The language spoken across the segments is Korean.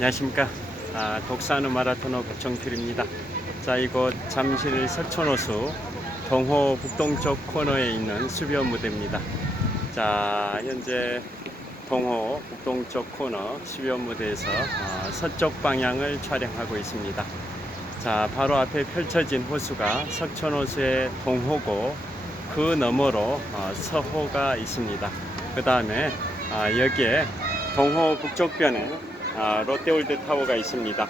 안녕하십니까. 독산후 마라토너 박정필입니다. 자, 이곳 잠실 석촌호수 동호 북동쪽 코너에 있는 수변 무대입니다. 자, 현재 동호 북동쪽 코너 수변 무대에서 서쪽 방향을 촬영하고 있습니다. 자, 바로 앞에 펼쳐진 호수가 석촌호수의 동호고, 그 너머로 서호가 있습니다. 그 다음에 여기에 동호 북쪽변에 롯데월드 타워가 있습니다.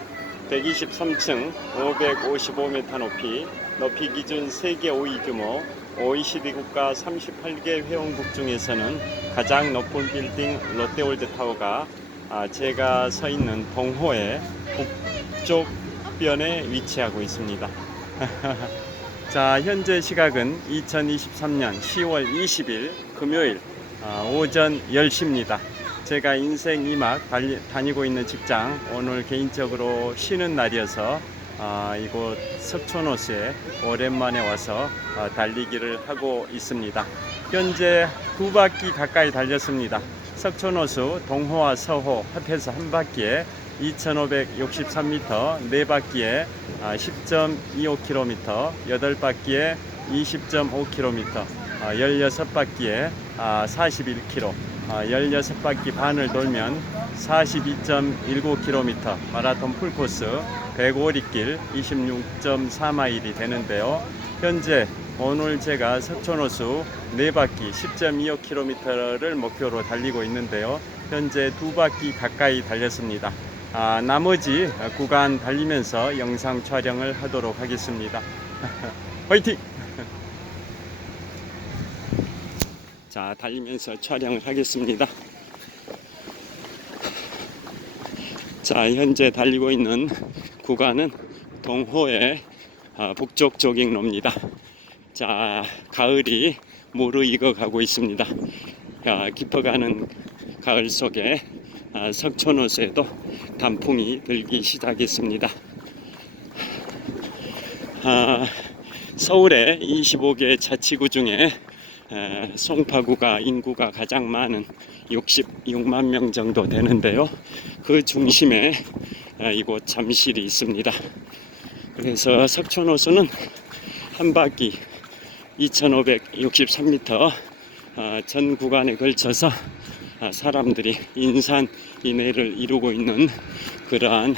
123층 555m 높이 기준 세계 5위 규모 OECD 국가 38개 회원국 중에서는 가장 높은 빌딩 롯데월드 타워가 제가 서 있는 동호의 북쪽변에 위치하고 있습니다. 자, 현재 시각은 2023년 10월 20일 금요일 오전 10시입니다. 제가 인생 2막 다니고 있는 직장, 오늘 개인적으로 쉬는 날이어서 이곳 석촌호수에 오랜만에 와서 달리기를 하고 있습니다. 현재 2바퀴 가까이 달렸습니다. 석촌호수 동호와 서호 합해서 한 바퀴에 2563m, 4바퀴에 10.25km, 8바퀴에 20.5km, 16바퀴에 41km, 16바퀴 반을 돌면 42.19km, 마라톤 풀코스 105리길 26.4마일이 되는데요. 현재 오늘 제가 석촌호수 4바퀴 10.25km를 목표로 달리고 있는데요. 현재 2바퀴 가까이 달렸습니다. 나머지 구간 달리면서 영상 촬영을 하도록 하겠습니다. 화이팅! 자, 달리면서 촬영을 하겠습니다. 자, 현재 달리고 있는 구간은 동호의 북쪽 조깅로입니다. 자, 가을이 무르익어 가고 있습니다. 깊어가는 가을 속에 석촌호수에도 단풍이 들기 시작했습니다. 서울의 25개 자치구 중에 송파구가 인구가 가장 많은 66만 명 정도 되는데요. 그 중심에 이곳 잠실이 있습니다. 그래서 석촌호수는 한 바퀴 2563m 전 구간에 걸쳐서 사람들이 인산인해를 이루고 있는 그러한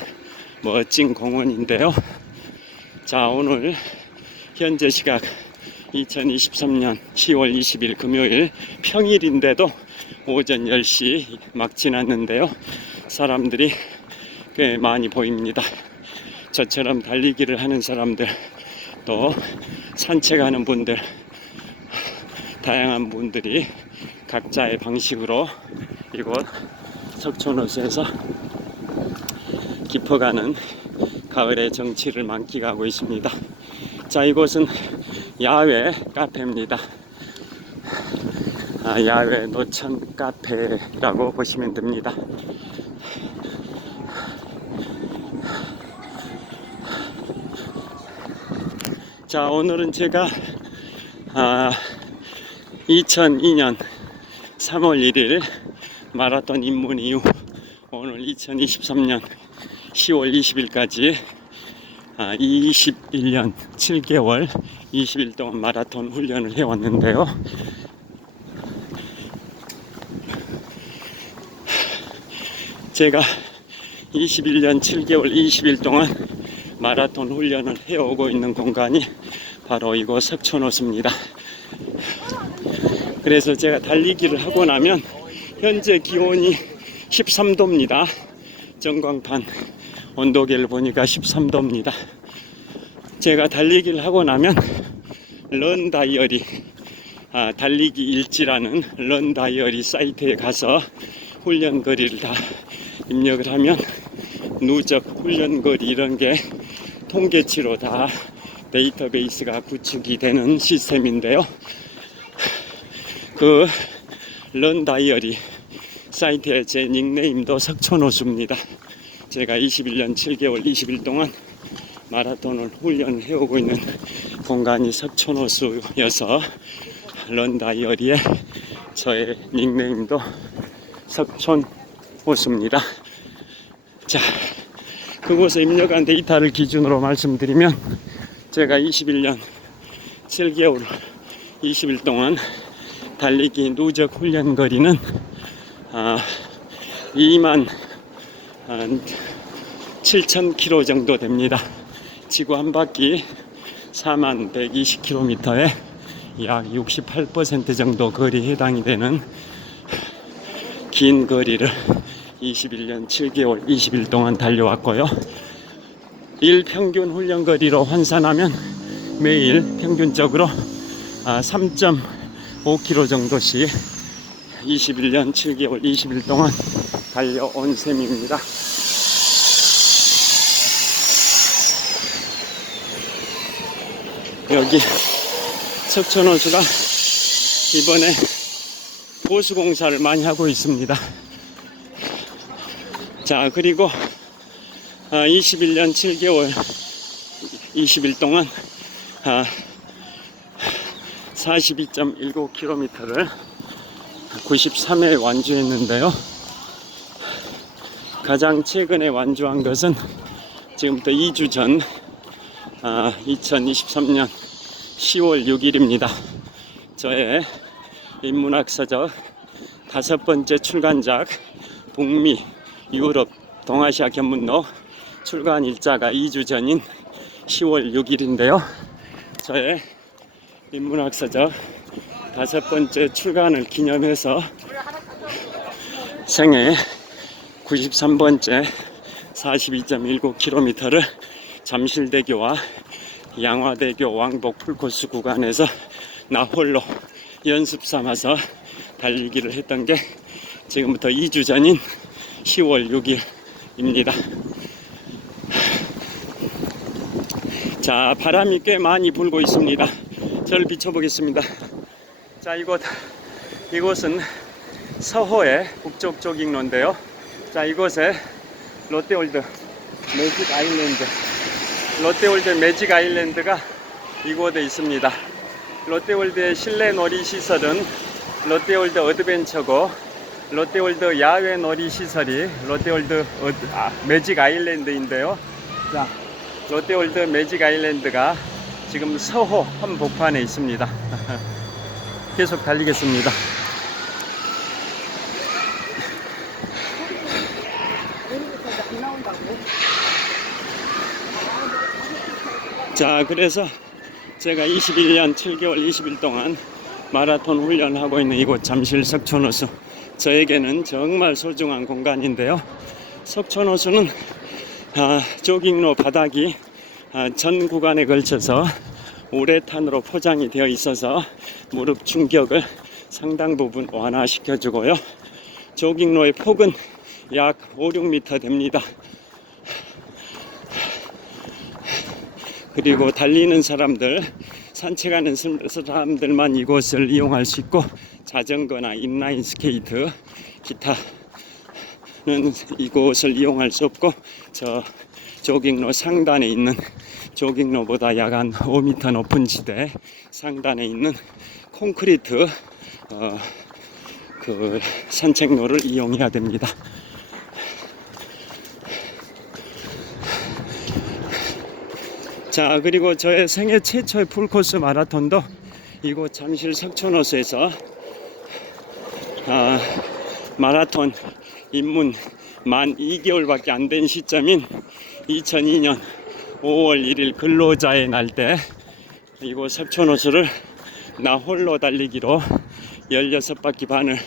멋진 공원인데요. 자, 오늘 현재 시각 2023년 10월 20일 금요일 평일인데도 오전 10시 막 지났는데요. 사람들이 꽤 많이 보입니다. 저처럼 달리기를 하는 사람들, 또 산책하는 분들, 다양한 분들이 각자의 방식으로 이곳 석촌호수에서 깊어가는 가을의 정취를 만끽하고 있습니다. 자, 이곳은 야외 카페입니다. 야외 노천 카페라고 보시면 됩니다. 자, 오늘은 제가 2002년 3월 1일 마라톤 입문 이후 오늘 2023년 10월 20일까지 21년 7개월 20일 동안 마라톤 훈련을 해왔는데요. 제가 21년 7개월 20일 동안 마라톤 훈련을 해오고 있는 공간이 바로 이곳 석촌호수입니다. 그래서 제가 달리기를 하고 나면 현재 기온이 13도입니다. 전광판 온도계를 보니까 13도입니다. 제가 달리기를 하고 나면 런 다이어리, 달리기 일지라는 런 다이어리 사이트에 가서 훈련 거리를 다 입력을 하면 누적 훈련 거리 이런 게 통계치로 다 데이터베이스가 구축이 되는 시스템인데요. 그 런 다이어리 사이트의 제 닉네임도 석촌호수입니다. 제가 21년 7개월 20일 동안 마라톤을 훈련을 해오고 있는 공간이 석촌호수여서 런 다이어리에 저의 닉네임도 석촌호수입니다. 자, 그곳에 입력한 데이터를 기준으로 말씀드리면 제가 21년 7개월 20일 동안 달리기 누적 훈련 거리는 2만 7,000km 정도 됩니다. 지구 한 바퀴 4만 120km에 약 68% 정도 거리에 해당이 되는 긴 거리를 21년 7개월 20일 동안 달려왔고요. 일 평균 훈련 거리로 환산하면 매일 평균적으로 3.5km 정도씩 21년 7개월 20일 동안 달려온 셈입니다. 여기 석촌호수가 이번에 보수공사를 많이 하고 있습니다. 자, 그리고 21년 7개월 20일 동안 42.19km를 93회 완주했는데요. 가장 최근에 완주한 것은 지금부터 2주 전 2023년 10월 6일입니다. 저의 인문학서적 5번째 출간작 북미 유럽 동아시아 견문록 출간 일자가 2주 전인 10월 6일인데요. 저의 인문학서적 5번째 출간을 기념해서 생애 93번째 42.19km를 잠실대교와 양화대교 왕복 풀코스 구간에서 나 홀로 연습 삼아서 달리기를 했던 게 지금부터 2주 전인 10월 6일입니다. 자, 바람이 꽤 많이 불고 있습니다. 저를 비춰보겠습니다. 자, 이곳은 서호의 북쪽 조깅로인데요. 자, 이곳에 롯데월드 매직 아일랜드가 이곳에 있습니다. 롯데월드의 실내 놀이시설은 롯데월드 어드벤처고, 롯데월드 야외 놀이시설이 롯데월드 매직 아일랜드인데요. 자, 롯데월드 매직 아일랜드가 지금 서호 한복판에 있습니다. 계속 달리겠습니다. 자, 그래서 제가 21년 7개월 20일 동안 마라톤 훈련을 하고 있는 이곳 잠실 석촌호수, 저에게는 정말 소중한 공간인데요. 석촌호수는 조깅로 바닥이 전 구간에 걸쳐서 우레탄으로 포장이 되어 있어서 무릎 충격을 상당 부분 완화시켜 주고요. 조깅로의 폭은 약 5-6m 됩니다. 그리고 달리는 사람들, 산책하는 사람들만 이곳을 이용할 수 있고, 자전거나 인라인 스케이트, 기타는 이곳을 이용할 수 없고, 저 조깅로 상단에 있는, 조깅로보다 약 한 5m 높은 지대 상단에 있는 콘크리트 그 산책로를 이용해야 됩니다. 자, 그리고 저의 생애 최초의 풀코스 마라톤도 이곳 잠실 석촌호수에서 마라톤 입문 만 2개월밖에 안 된 시점인 2002년 5월 1일 근로자의 날 때 이곳 석촌호수를 나 홀로 달리기로 16바퀴 반을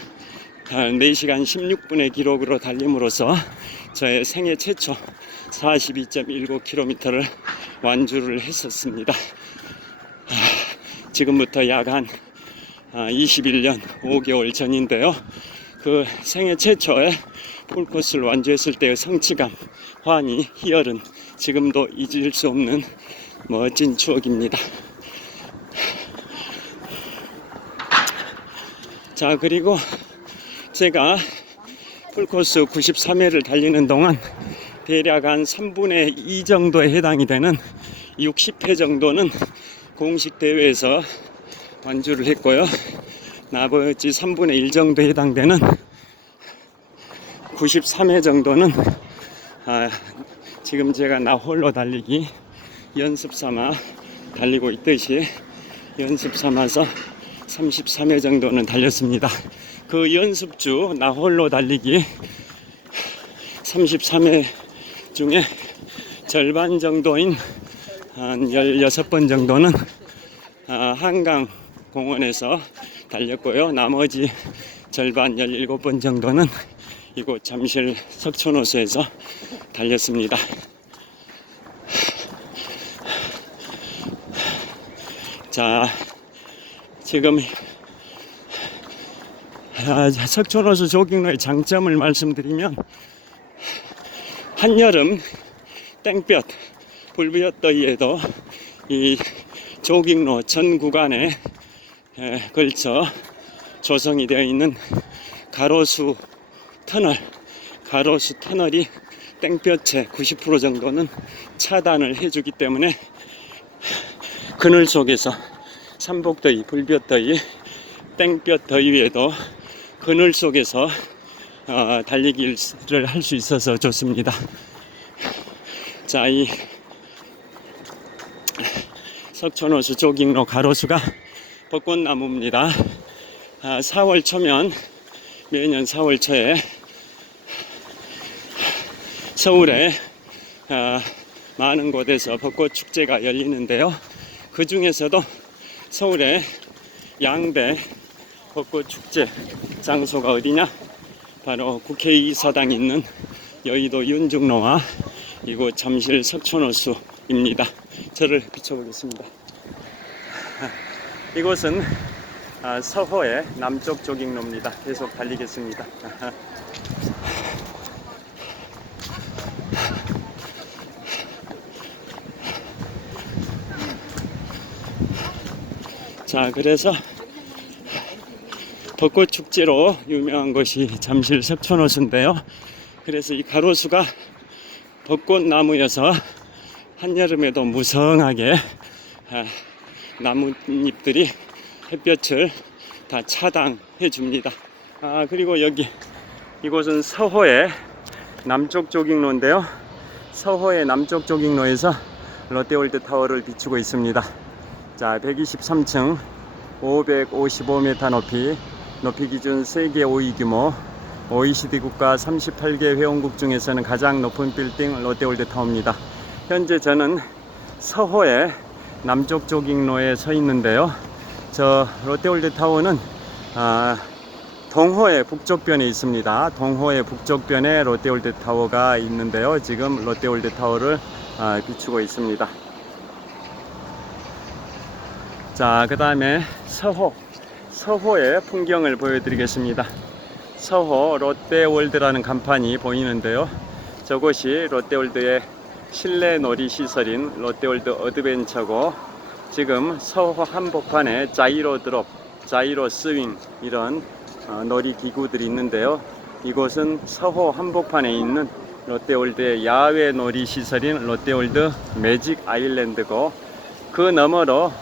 4시간 16분의 기록으로 달림으로써 저의 생애 최초 42.19km를 완주를 했었습니다. 지금부터 약 한 21년 5개월 전인데요. 그 생애 최초의 풀코스를 완주했을 때의 성취감, 환희, 희열은 지금도 잊을 수 없는 멋진 추억입니다. 자, 그리고 제가 풀코스 93회를 달리는 동안 대략 한 3분의 2 정도에 해당이 되는 60회 정도는 공식 대회에서 완주를 했고요. 나머지 3분의 1 정도에 해당되는 93회 정도는 지금 제가 나 홀로 달리기 연습 삼아 달리고 있듯이 연습 삼아서 33회 정도는 달렸습니다. 그 연습주 나 홀로 달리기 33회 중에 절반 정도인 한 16번 정도는 한강 공원에서 달렸고요. 나머지 절반 17번 정도는 이곳 잠실 석촌호수에서 달렸습니다. 자, 지금 석촌호수 조깅로의 장점을 말씀드리면 한여름 땡볕 불볕더위에도 이 조깅로 전 구간에 걸쳐 조성이 되어 있는 가로수 터널이 땡볕에 90% 정도는 차단을 해주기 때문에 그늘 속에서 삼복더위, 불볕더위, 땡볕 더위에도 그늘 속에서 달리기를 할 수 있어서 좋습니다. 자, 이 석촌호수 조깅로 가로수가 벚꽃나무입니다. 4월 초면 매년 4월 초에 서울에 많은 곳에서 벚꽃 축제가 열리는데요. 그 중에서도 서울의 양대 벚꽃 축제 장소가 어디냐? 바로 국회의사당이 있는 여의도 윤중로와 이곳 잠실 석촌호수입니다. 저를 비춰보겠습니다. 이곳은 서호의 남쪽 조깅로입니다. 계속 달리겠습니다. 자, 그래서 벚꽃 축제로 유명한 곳이 잠실 석촌호수인데요. 그래서 이 가로수가 벚꽃나무여서 한여름에도 무성하게 나뭇잎들이 햇볕을 다 차단해 줍니다. 그리고 이곳은 서호의 남쪽 조깅로인데요. 서호의 남쪽 조깅로에서 롯데월드타워를 비추고 있습니다. 자, 123층 555m 높이 기준 세계 5위 규모 OECD 국가 38개 회원국 중에서는 가장 높은 빌딩 롯데월드타워입니다. 현재 저는 서호의 남쪽 조깅로에 서 있는데요. 저 롯데월드타워는 동호의 북쪽변에 있습니다. 동호의 북쪽변에 롯데월드타워가 있는데요. 지금 롯데월드타워를 비추고 있습니다. 자, 그 다음에 서호의 풍경을 보여드리겠습니다. 서호 롯데월드라는 간판이 보이는데요. 저곳이 롯데월드의 실내 놀이 시설인 롯데월드 어드벤처고, 지금 서호 한복판에 자이로 드롭, 자이로 스윙 이런 놀이기구들이 있는데요. 이곳은 서호 한복판에 있는 롯데월드의 야외 놀이 시설인 롯데월드 매직 아일랜드고, 그 너머로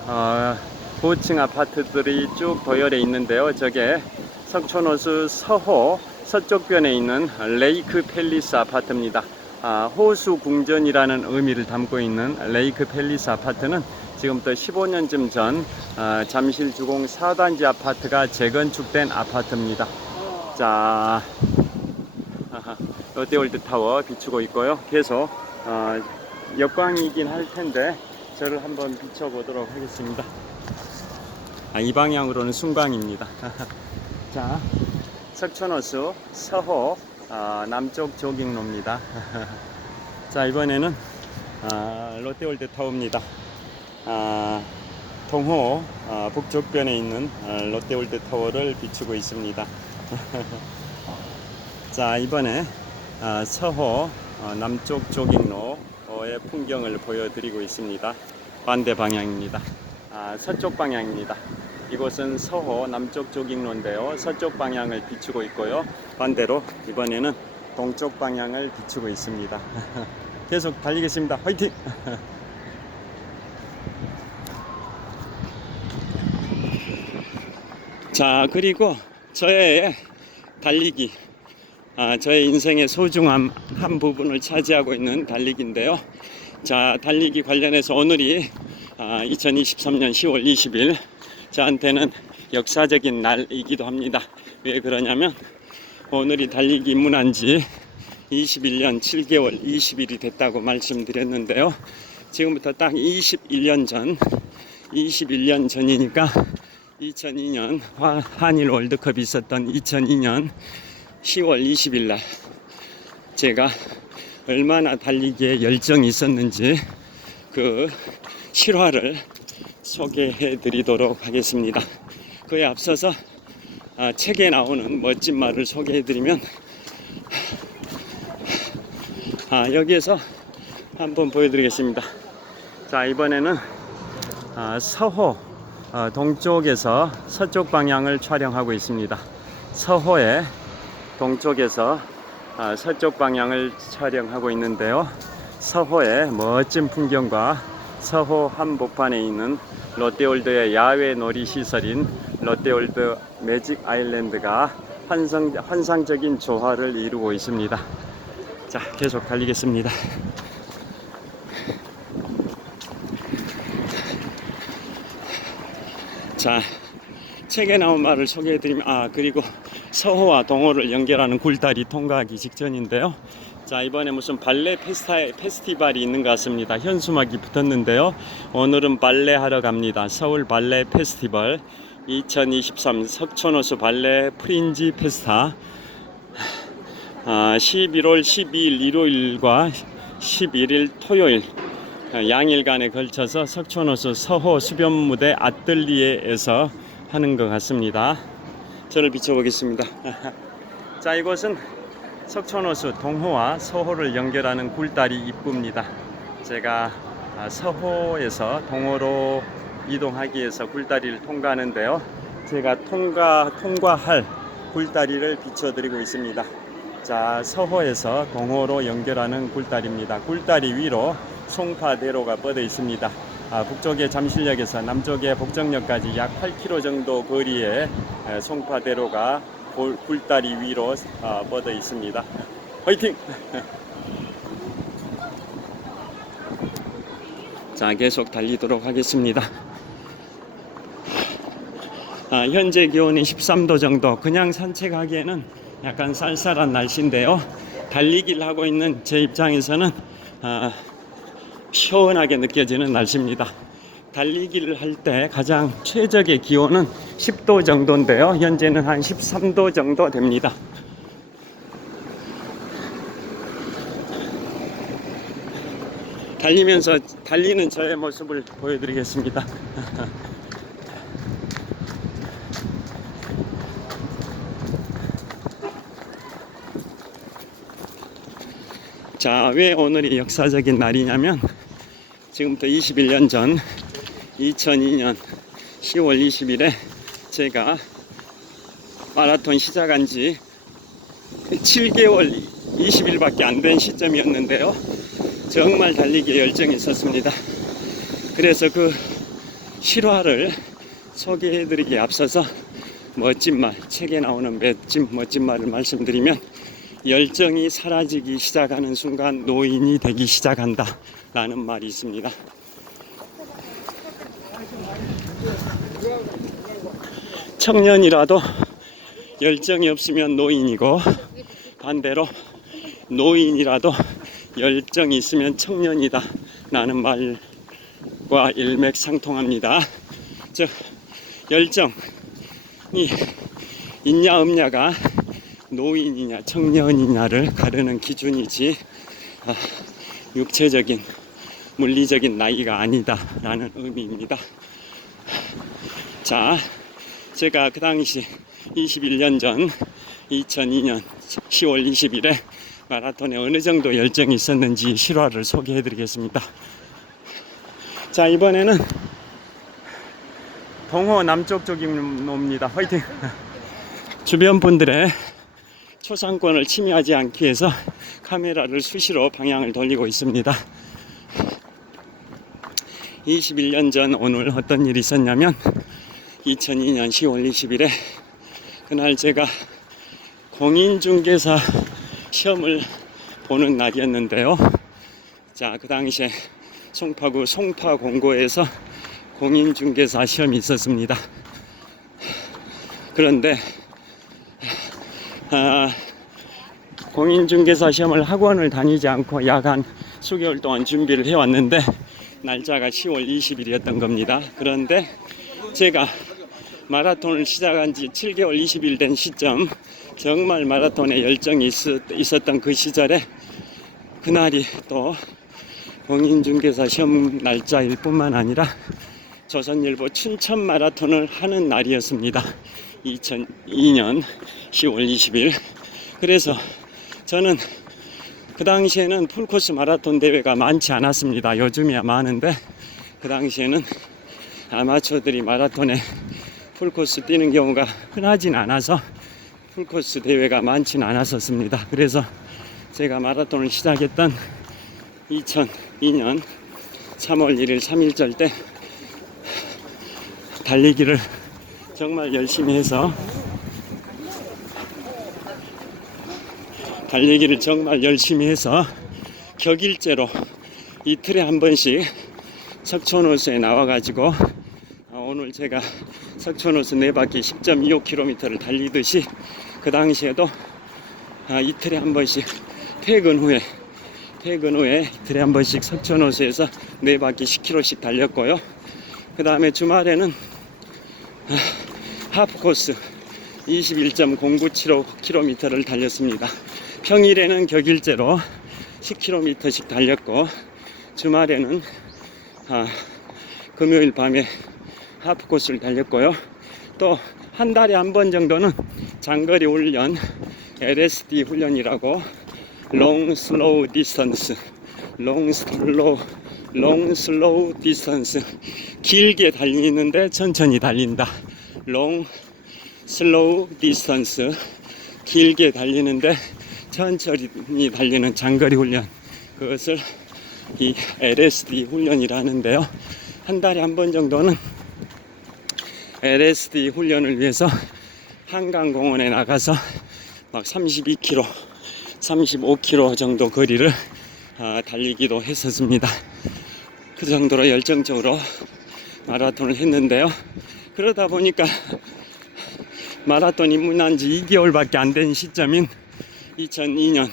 고층 아파트들이 쭉 도열해 있는데요. 저게 석촌호수 서호 서쪽변에 있는 레이크 팰리스 아파트입니다. 호수 궁전이라는 의미를 담고 있는 레이크 팰리스 아파트는 지금부터 15년쯤 전 잠실 주공 4단지 아파트가 재건축된 아파트입니다. 자, 롯데월드타워 비추고 있고요. 계속 역광이긴 할 텐데 저를 한번 비춰보도록 하겠습니다. 이 방향으로는 순광입니다. 자, 석촌호수 서호 남쪽 조깅로입니다. 자, 이번에는 롯데월드타워입니다. 동호 북쪽변에 있는 롯데월드타워를 비추고 있습니다. 자, 이번에 서호 남쪽 조깅로의 풍경을 보여드리고 있습니다. 반대 방향입니다. 서쪽 방향입니다. 이곳은 서호 남쪽 조깅로인데요. 서쪽 방향을 비추고 있고요. 반대로 이번에는 동쪽 방향을 비추고 있습니다. 계속 달리겠습니다. 화이팅! 자, 그리고 저의 달리기 저의 인생의 소중한 한 부분을 차지하고 있는 달리기인데요. 자, 달리기 관련해서 오늘이 2023년 10월 20일 저한테는 역사적인 날이기도 합니다. 왜 그러냐면 오늘이 달리기 입문한 지 21년 7개월 20일이 됐다고 말씀드렸는데요. 지금부터 딱 21년 전이니까 2002년 한일 월드컵이 있었던 2002년 10월 20일 날 제가 얼마나 달리기에 열정이 있었는지 그 실화를 소개해 드리도록 하겠습니다. 그에 앞서서 책에 나오는 멋진 말을 소개해 드리면 여기에서 한번 보여드리겠습니다. 자, 이번에는 서호 동쪽에서 서쪽 방향을 촬영하고 있습니다. 서호의 동쪽에서 서쪽 방향을 촬영하고 있는데요. 서호의 멋진 풍경과 서호 한복판에 있는 롯데월드의 야외 놀이시설인 롯데월드 매직 아일랜드가 환상적인 조화를 이루고 있습니다. 자, 계속 달리겠습니다. 자, 책에 나온 말을 소개해드리면 그리고 서호와 동호를 연결하는 굴다리 통과하기 직전인데요. 자, 이번에 무슨 발레 페스티벌이 있는 것 같습니다. 현수막이 붙었는데요. 오늘은 발레 하러 갑니다. 서울 발레 페스티벌 2023 석촌호수 발레 프린지 페스타 11월 12일 일요일과 11일 토요일 양일간에 걸쳐서 석촌호수 서호 수변무대 아뜰리에에서 하는 것 같습니다. 저를 비춰보겠습니다. 자, 이곳은 석촌호수 동호와 서호를 연결하는 굴다리 입구입니다. 제가 서호에서 동호로 이동하기 위해서 굴다리를 통과하는데요. 제가 통과할 굴다리를 비춰드리고 있습니다. 자, 서호에서 동호로 연결하는 굴다리입니다. 굴다리 위로 송파대로가 뻗어 있습니다. 북쪽의 잠실역에서 남쪽의 복정역까지 약 8km 정도 거리에 송파대로가 굴다리 위로 뻗어 있습니다. 화이팅! 자, 계속 달리도록 하겠습니다. 현재 기온이 13도 정도, 그냥 산책하기에는 약간 쌀쌀한 날씨인데요. 달리기를 하고 있는 제 입장에서는 시원하게 느껴지는 날씨입니다. 달리기를 할 때 가장 최적의 기온은 10도 정도인데요. 현재는 한 13도 정도 됩니다. 달리면서 달리는 저의 모습을 보여드리겠습니다. 자, 왜 오늘이 역사적인 날이냐면 지금부터 21년 전 2002년 10월 20일에 제가 마라톤 시작한 지 7개월 20일밖에 안 된 시점이었는데요. 정말 달리기에 열정이 있었습니다. 그래서 그 실화를 소개해드리기에 앞서서 멋진 말, 책에 나오는 멋진 말을 말씀드리면 열정이 사라지기 시작하는 순간 노인이 되기 시작한다 라는 말이 있습니다. 청년이라도 열정이 없으면 노인이고 반대로 노인이라도 열정이 있으면 청년이다 라는 말과 일맥상통합니다. 즉 열정이 있냐 없냐가 노인이냐 청년이냐를 가르는 기준이지 육체적인 물리적인 나이가 아니다 라는 의미입니다. 자, 제가 그 당시 21년 전 2002년 10월 20일에 마라톤에 어느 정도 열정이 있었는지 실화를 소개해 드리겠습니다. 자, 이번에는 동호 남쪽 쪽입니다. 화이팅! 주변 분들의 초상권을 침해하지 않기 위해서 카메라를 수시로 방향을 돌리고 있습니다. 21년 전 오늘 어떤 일이 있었냐면 2002년 10월 20일에 그날 제가 공인중개사 시험을 보는 날이었는데요. 자, 그 당시에 송파구 송파공고에서 공인중개사 시험이 있었습니다. 그런데 공인중개사 시험을 학원을 다니지 않고 약 한 수개월 동안 준비를 해왔는데 날짜가 10월 20일이었던 겁니다. 그런데 제가 마라톤을 시작한 지 7개월 20일 된 시점, 정말 마라톤에 열정이 있었던 그 시절에 그날이 또 공인중개사 시험 날짜일 뿐만 아니라 조선일보 춘천 마라톤을 하는 날이었습니다. 2002년 10월 20일. 그래서 저는 그 당시에는 풀코스 마라톤 대회가 많지 않았습니다. 요즘이야 많은데 그 당시에는 아마추어들이 마라톤에 풀코스 뛰는 경우가 흔하진 않아서 풀코스 대회가 많진 않았었습니다. 그래서 제가 마라톤을 시작했던 2002년 3월 1일 3일절 때 달리기를 정말 열심히 해서 격일제로 이틀에 한 번씩 석촌호수에 나와가지고 오늘 제가 석촌호수 4바퀴 10.25km를 달리듯이 그 당시에도 이틀에 한 번씩 퇴근 후에 이틀에 한 번씩 석촌호수에서 4바퀴 10km씩 달렸고요. 그 다음에 주말에는 하프코스 21.0975km를 달렸습니다. 평일에는 격일제로 10km씩 달렸고 주말에는 금요일 밤에 하프코스를 달렸고요. 또 한 달에 한 번 정도는 장거리 훈련, LSD 훈련이라고 long slow distance, 길게 달리는데 천천히 달린다. long slow distance, 길게 달리는데 천천히 달리는 장거리 훈련, 그것을 이 LSD 훈련이라는데요. 한 달에 한 번 정도는 LSD 훈련을 위해서 한강공원에 나가서 막 32km, 35km 정도 거리를 달리기도 했었습니다. 그 정도로 열정적으로 마라톤을 했는데요. 그러다 보니까 마라톤 입문한 지 2개월밖에 안 된 시점인 2002년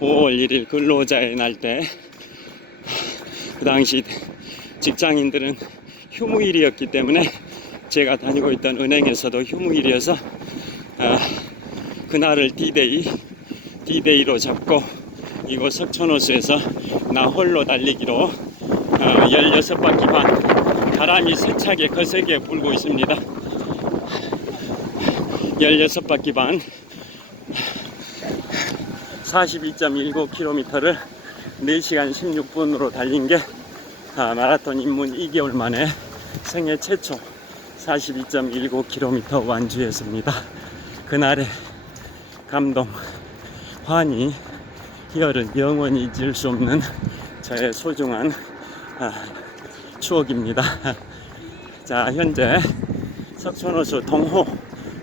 5월 1일 근로자의 날 때, 그 당시 직장인들은 휴무일이었기 때문에 제가 다니고 있던 은행에서도 휴무일이어서 그날을 D-Day로 잡고 이곳 석촌호수에서 나 홀로 달리기로 16바퀴 반, 바람이 세차게 거세게 불고 있습니다. 16바퀴 반 42.19km를 4시간 16분으로 달린 게 마라톤 입문 2개월 만에 생애 최초 42.19km 완주했습니다. 그날의 감동, 환희, 희열은 영원히 잊을 수 없는 저의 소중한 추억입니다. 자, 현재 석촌호수 동호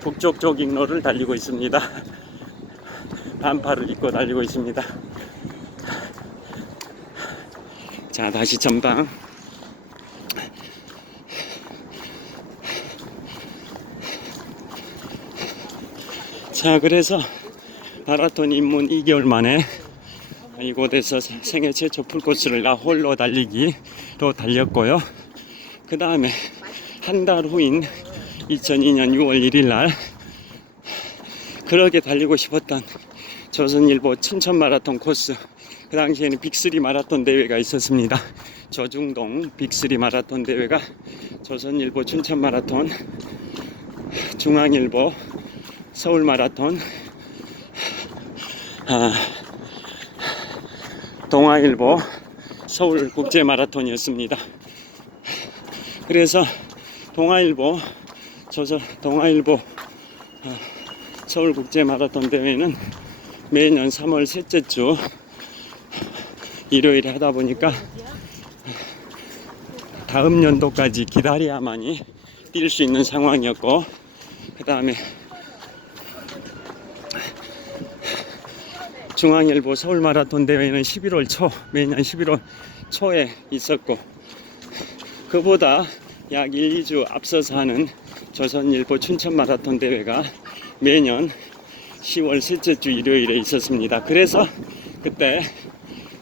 북쪽 조깅로를 달리고 있습니다. 반팔을 입고 달리고 있습니다. 자, 다시 전방. 자, 그래서 마라톤 입문 2개월 만에 이곳에서 생애 최초 풀코스를 나 홀로 달리기로 달렸고요. 그 다음에 한 달 후인 2002년 6월 1일 날 그렇게 달리고 싶었던 조선일보 춘천 마라톤 코스, 그 당시에는 빅3 마라톤 대회가 있었습니다. 조중동 빅3 마라톤 대회가 조선일보 춘천 마라톤, 중앙일보 서울 마라톤, 동아일보 서울 국제 마라톤이었습니다. 그래서 동아일보 서울 국제 마라톤 대회는 매년 3월 셋째 주 일요일에 하다 보니까 다음 연도까지 기다려야만이 뛸 수 있는 상황이었고, 그 다음에 중앙일보 서울 마라톤 대회는 11월 초, 매년 11월 초에 있었고, 그보다 약 1, 2주 앞서서 하는 조선일보 춘천 마라톤 대회가 매년 10월 셋째 주 일요일에 있었습니다. 그래서 그때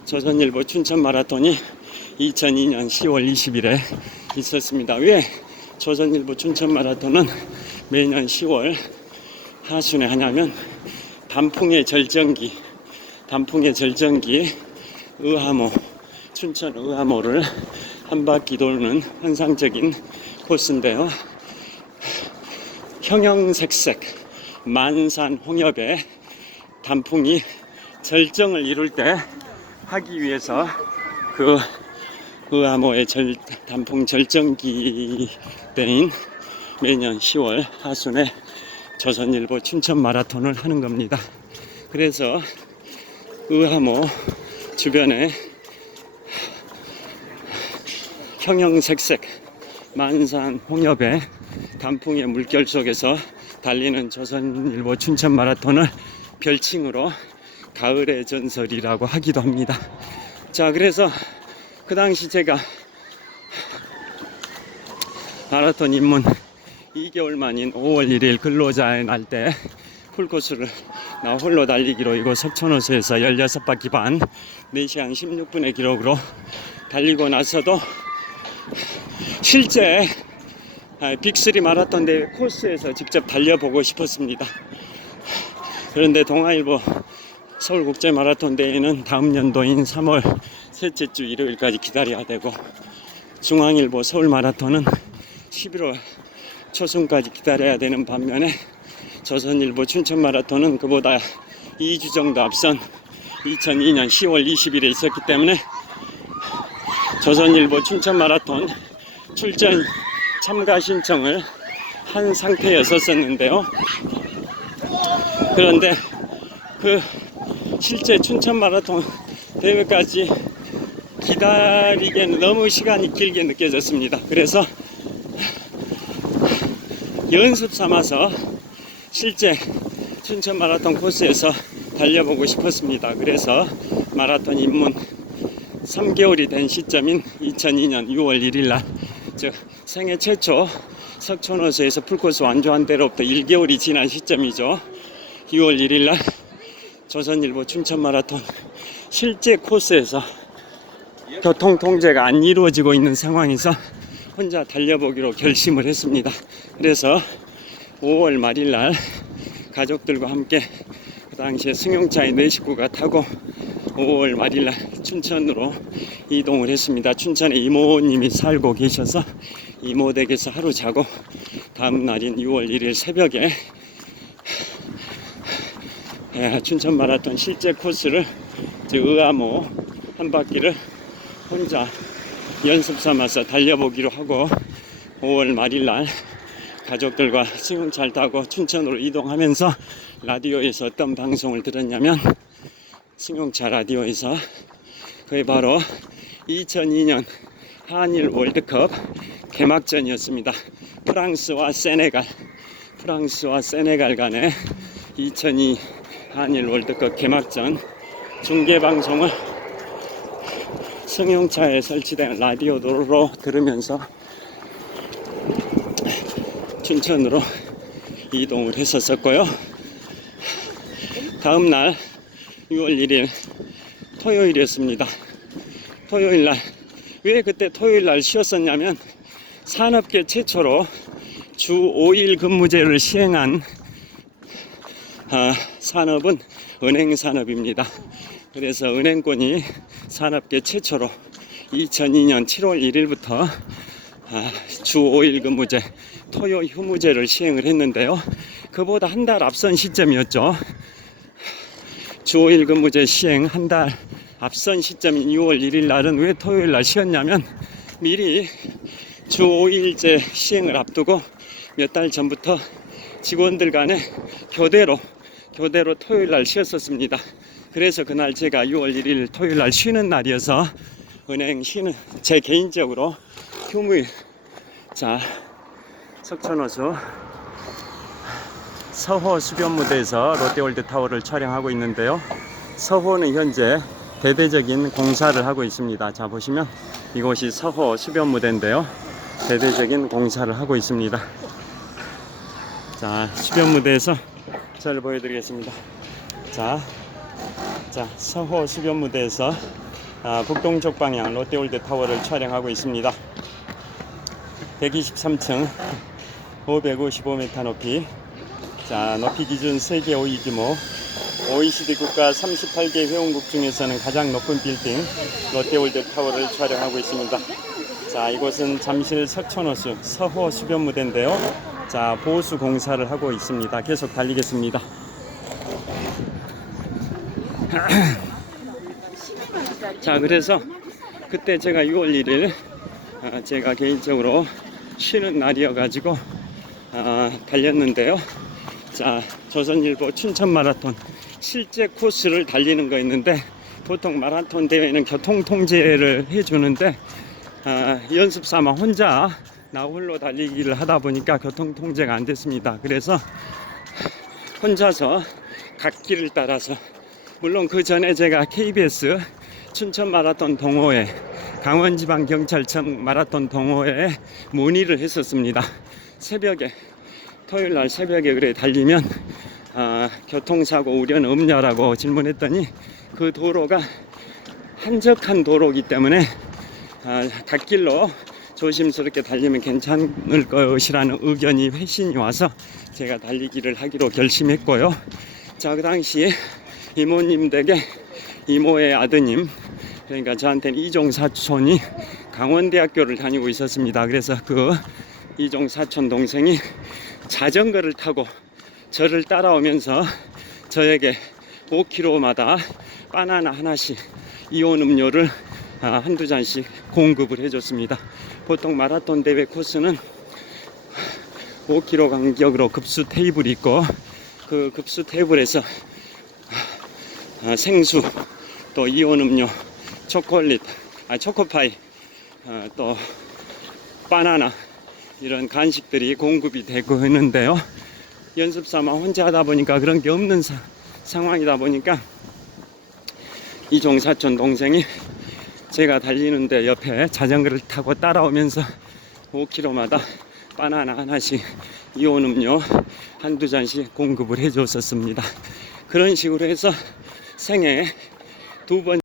조선일보 춘천 마라톤이 2002년 10월 20일에 있었습니다. 왜 조선일보 춘천 마라톤은 매년 10월 하순에 하냐면 단풍의 절정기 의하모, 춘천 의하모를 한 바퀴 도는 환상적인 코스인데요. 형형색색 만산 홍엽에 단풍이 절정을 이룰 때 하기 위해서 그 의하모의 단풍 절정기 때인 매년 10월 하순에 조선일보 춘천 마라톤을 하는 겁니다. 그래서 의하모 주변에 형형색색 만산 홍엽의 단풍의 물결 속에서 달리는 조선일보 춘천 마라톤을 별칭으로 가을의 전설이라고 하기도 합니다. 자, 그래서 그 당시 제가 마라톤 입문 2개월 만인 5월 1일 근로자의 날 때 풀코스를 나 홀로 달리기로 이곳 석촌호수에서 16바퀴 반 4시간 16분의 기록으로 달리고 나서도 실제 빅3 마라톤 대회 코스에서 직접 달려보고 싶었습니다. 그런데 동아일보 서울국제 마라톤 대회는 다음 연도인 3월 셋째 주 일요일까지 기다려야 되고, 중앙일보 서울 마라톤은 11월 초순까지 기다려야 되는 반면에 조선일보 춘천 마라톤은 그보다 2주 정도 앞선 2002년 10월 20일에 있었기 때문에 조선일보 춘천 마라톤 출전 참가 신청을 한 상태였었는데요. 그런데 그 실제 춘천 마라톤 대회까지 기다리기에는 너무 시간이 길게 느껴졌습니다. 그래서 연습 삼아서 실제 춘천 마라톤 코스에서 달려보고 싶었습니다. 그래서 마라톤 입문 3개월이 된 시점인 2002년 6월 1일 날, 즉 생애 최초 석촌호수에서 풀코스 완주한 대로부터 1개월이 지난 시점이죠. 6월 1일 날 조선일보 춘천 마라톤 실제 코스에서 교통 통제가 안 이루어지고 있는 상황에서 혼자 달려보기로 결심을 했습니다. 그래서 5월 말일 날 가족들과 함께 그 당시에 승용차에 4식구가 타고 5월 말일 날 춘천으로 이동을 했습니다. 춘천에 이모님이 살고 계셔서 이모 댁에서 하루 자고 다음 날인 6월 1일 새벽에 춘천 마라톤 실제 코스를 의하모 한 바퀴를 혼자 연습 삼아서 달려보기로 하고, 5월 말일 날 가족들과 승용차를 타고 춘천으로 이동하면서 라디오에서 어떤 방송을 들었냐면, 승용차 라디오에서 그게 바로 2002년 한일 월드컵 개막전이었습니다. 프랑스와 세네갈 간의 2002 한일 월드컵 개막전 중계방송을 승용차에 설치된 라디오로 들으면서 춘천으로 이동을 했었고요. 다음 날 6월 1일 토요일이었습니다. 토요일 날, 왜 그때 토요일 날 쉬었었냐면, 산업계 최초로 주 5일 근무제를 시행한 산업은 은행 산업입니다. 그래서 은행권이 산업계 최초로 2002년 7월 1일부터 주 5일 근무제, 토요 휴무제를 시행을 했는데요. 그보다 한 달 앞선 시점이었죠. 주 5일 근무제 시행 한 달 앞선 시점인 6월 1일 날은 왜 토요일 날 쉬었냐면, 미리 주 5일제 시행을 앞두고 몇 달 전부터 직원들 간에 교대로 토요일 날 쉬었었습니다. 그래서 그날 제가 6월 1일 토요일 날 쉬는 날이어서 은행 쉬는, 제 개인적으로 휴무일. 자, 석촌호수 서호 수변무대에서 롯데월드 타워를 촬영하고 있는데요. 서호는 현재 대대적인 공사를 하고 있습니다. 자, 보시면 이곳이 서호 수변무대인데요. 대대적인 공사를 하고 있습니다. 자, 수변무대에서 저를 보여드리겠습니다. 자, 서호 수변무대에서 북동쪽 방향 롯데월드타워를 촬영하고 있습니다. 123층 555m 높이, 자, 높이 기준 세계 5위 규모 OECD 국가 38개 회원국 중에서는 가장 높은 빌딩 롯데월드타워를 촬영하고 있습니다. 자, 이곳은 잠실 서천호수 서호 수변무대인데요. 자, 보수 공사를 하고 있습니다. 계속 달리겠습니다. 자, 그래서 그때 제가 6월 1일 제가 개인적으로 쉬는 날이어가지고 달렸는데요. 자, 조선일보 춘천 마라톤 실제 코스를 달리는 거 있는데, 보통 마라톤 대회는 교통 통제를 해주는데 연습 삼아 혼자 나 홀로 달리기를 하다 보니까 교통 통제가 안 됐습니다. 그래서 혼자서 갓길을 따라서, 물론 그 전에 제가 KBS 춘천 마라톤 동호회, 강원지방경찰청 마라톤 동호회에 문의를 했었습니다. 새벽에, 토요일날 새벽에 그래 달리면 교통사고 우려는 없냐라고 질문했더니, 그 도로가 한적한 도로이기 때문에 갓길로 조심스럽게 달리면 괜찮을 것이라는 의견이 회신이 와서 제가 달리기를 하기로 결심했고요. 자, 그 당시에 이모님 댁에 이모의 아드님, 그러니까 저한테는 이종 사촌이 강원대학교를 다니고 있었습니다. 그래서 그 이종 사촌 동생이 자전거를 타고 저를 따라오면서 저에게 5km마다 바나나 하나씩, 이온 음료를 한두 잔씩 공급을 해줬습니다. 보통 마라톤 대회 코스는 5km 간격으로 급수 테이블이 있고, 그 급수 테이블에서 생수, 또 이온 음료, 초콜릿, 초코파이, 또 바나나, 이런 간식들이 공급이 되고 있는데요. 연습 삼아 혼자 하다 보니까 그런 게 없는 상황이다 보니까 이종 사촌 동생이 제가 달리는데 옆에 자전거를 타고 따라오면서 5km마다 바나나 하나씩, 이온 음료 한두 잔씩 공급을 해줬었습니다. 그런 식으로 해서 생애 두 번